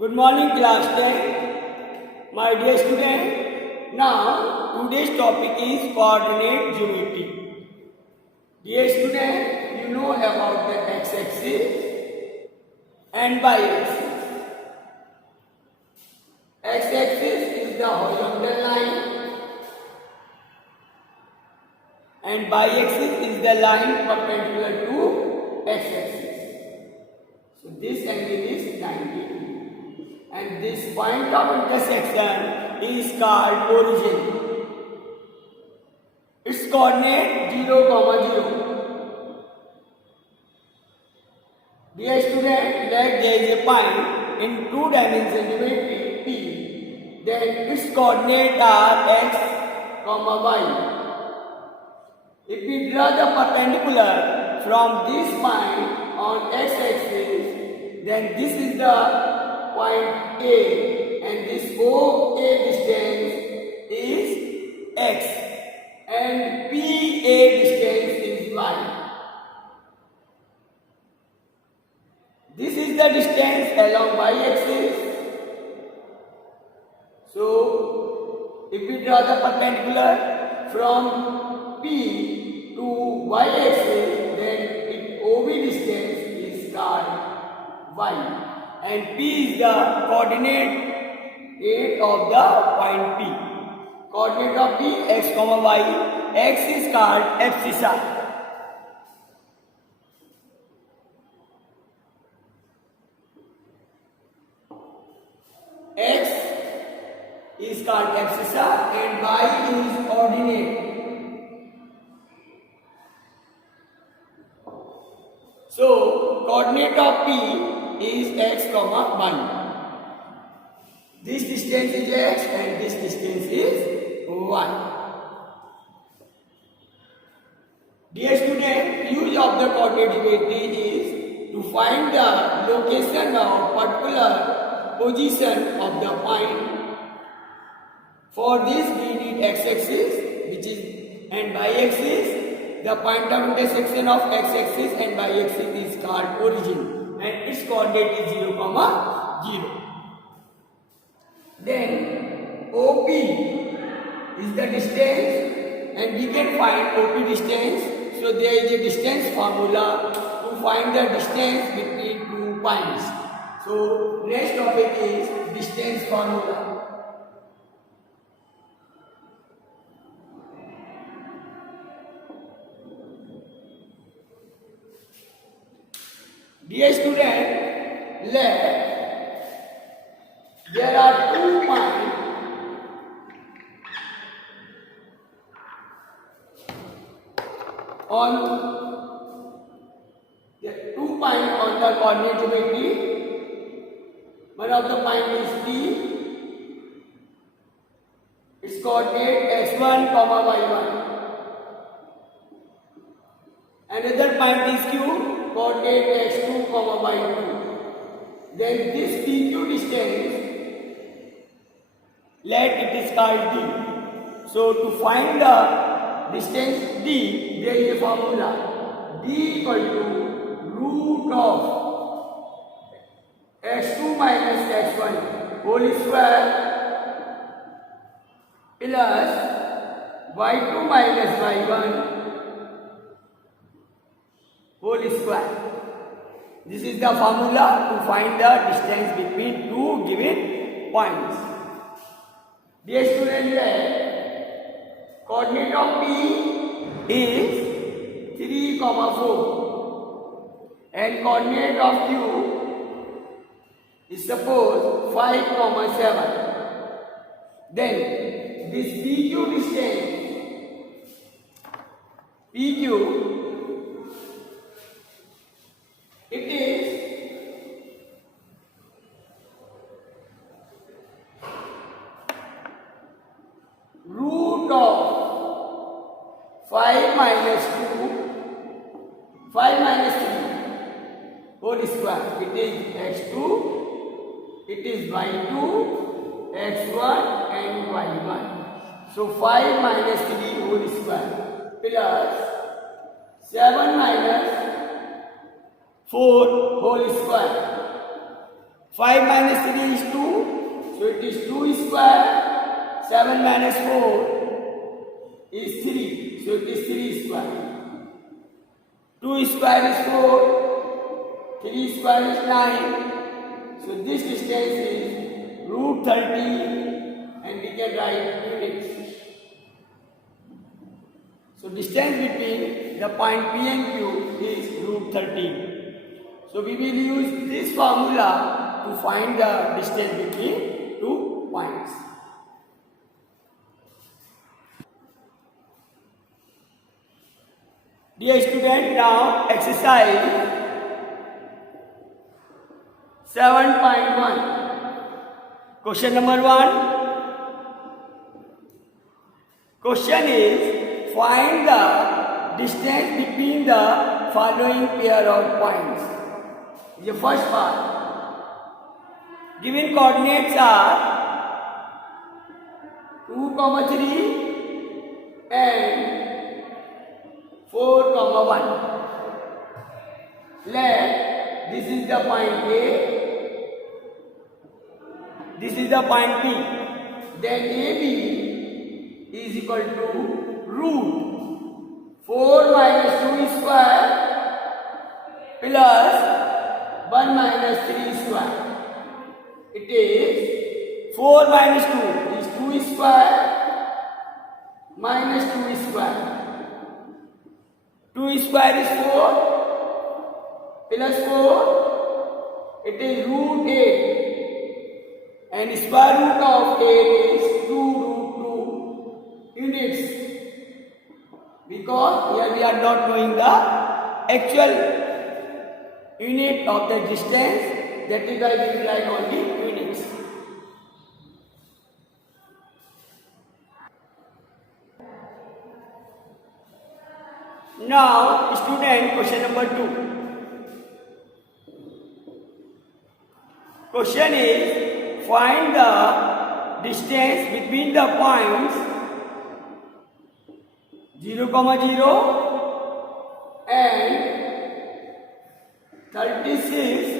Good morning, class 10. My dear student, now today's topic is coordinate geometry. Dear student, you know about the x-axis and y-axis. X-axis is the horizontal line and y-axis is the line perpendicular to x-axis. So this angle is 90 degrees. And this point of intersection is called origin. Its coordinate 0, 0. Dear student, let there is a point in two-dimensional geometry P, then its coordinates are x, y. If we draw the perpendicular from this point on x-axis, then this is the point A and this OA distance is x and PA distance is y. This is the distance along y-axis. So, if we draw the perpendicular from P to y-axis, then its OB distance is called y. And P is the coordinate of the point P. Coordinate of P, x, y. X is called abscissa. X is called abscissa and y is ordinate. So, coordinate of P is x, y. This distance is x and this distance is y. Dear student, use of the coordinate geometry is to find the location of particular position of the point. For this we need x-axis, which is, and y-axis. The point of intersection of x-axis and y-axis is called origin. And its coordinate is 0, 0. Then OP is the distance and we can find OP distance. So there is a distance formula to find the distance between two points. So next topic is distance formula. Dear student, there are 2 points on the coordinate geometry. One of the point is P. Its coordinate x1, y1. Another point is Q. Coordinate x2, y2. Then this PQ distance, let it is called D. So to find the distance D, there is a formula. D equal to root of x2 minus x1 whole square plus y2 minus y1 whole square. This is the formula to find the distance between two given points. Dear student, coordinate of P is 3, 4 and coordinate of Q is suppose 5, 7. Then this PQ distance, PQ, it is root of 5 minus 2, 5 minus 3 whole square. It is x2, it is y2, x1 and y1. So 5 minus 3 whole square plus 7 minus 4 whole square. 5 minus 3 is 2. So it is 2 square. 7 minus 4 is 3. So it is 3 square. 2 square is 4. 3 square is 9. So this distance is root 30 and we can write units. So distance between the point P and Q is root 30. So we will use this formula to find the distance between two points. Dear student, now exercise 7.1. Question number 1. Question is, find the distance between the following pair of points. The first part. Given coordinates are 2, 3 and 4, 1. Let this is the point A, this is the point B. Then AB is equal to root 4 minus 2 square plus 1 minus 3 square. It is 4 minus 2 is 2 square minus 2 square. 2 square is 4 plus 4. It is root 8 and square root of 8 is 2 root 2 units. Because here we are not knowing the actual unit of the distance, that is why we will write only units. Now, student, question number 2. Question is, find the distance between the points 0, 0 and 36,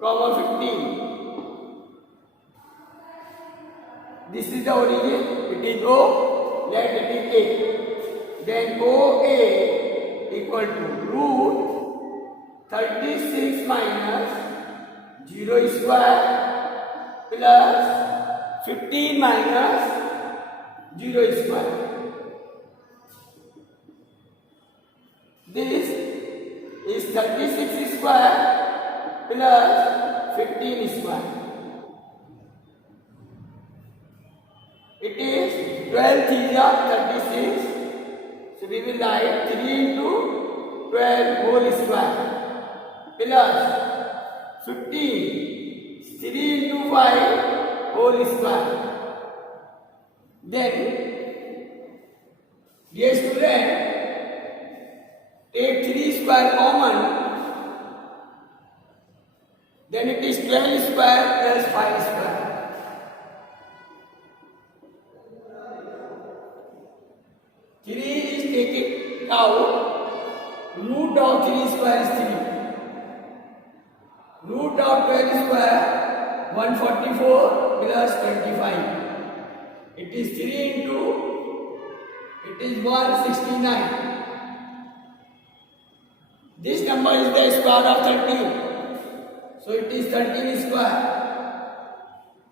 15. This is the origin. It is O. Let it is A. Then OA equal to root 36 minus 0 square plus 15 minus 0 square. This is 36 square plus 15 square. It is 12 3 36. So we will write 3 into 12 whole square plus 15 3 into 5 whole square. Then, dear student, take 3 square common. Then it is 12 square plus 5 square. Out, root of 3 square is 3. Root of 12 square 144 plus 25. It is 3 into, it is 169. This number is the square of 13. So it is 13 square.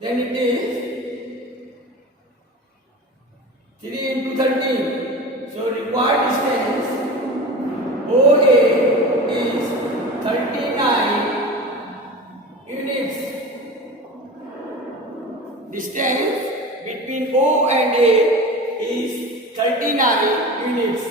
Then it is 3 into 13. So required distance OA is 39 units. Distance between O and A is 39 units.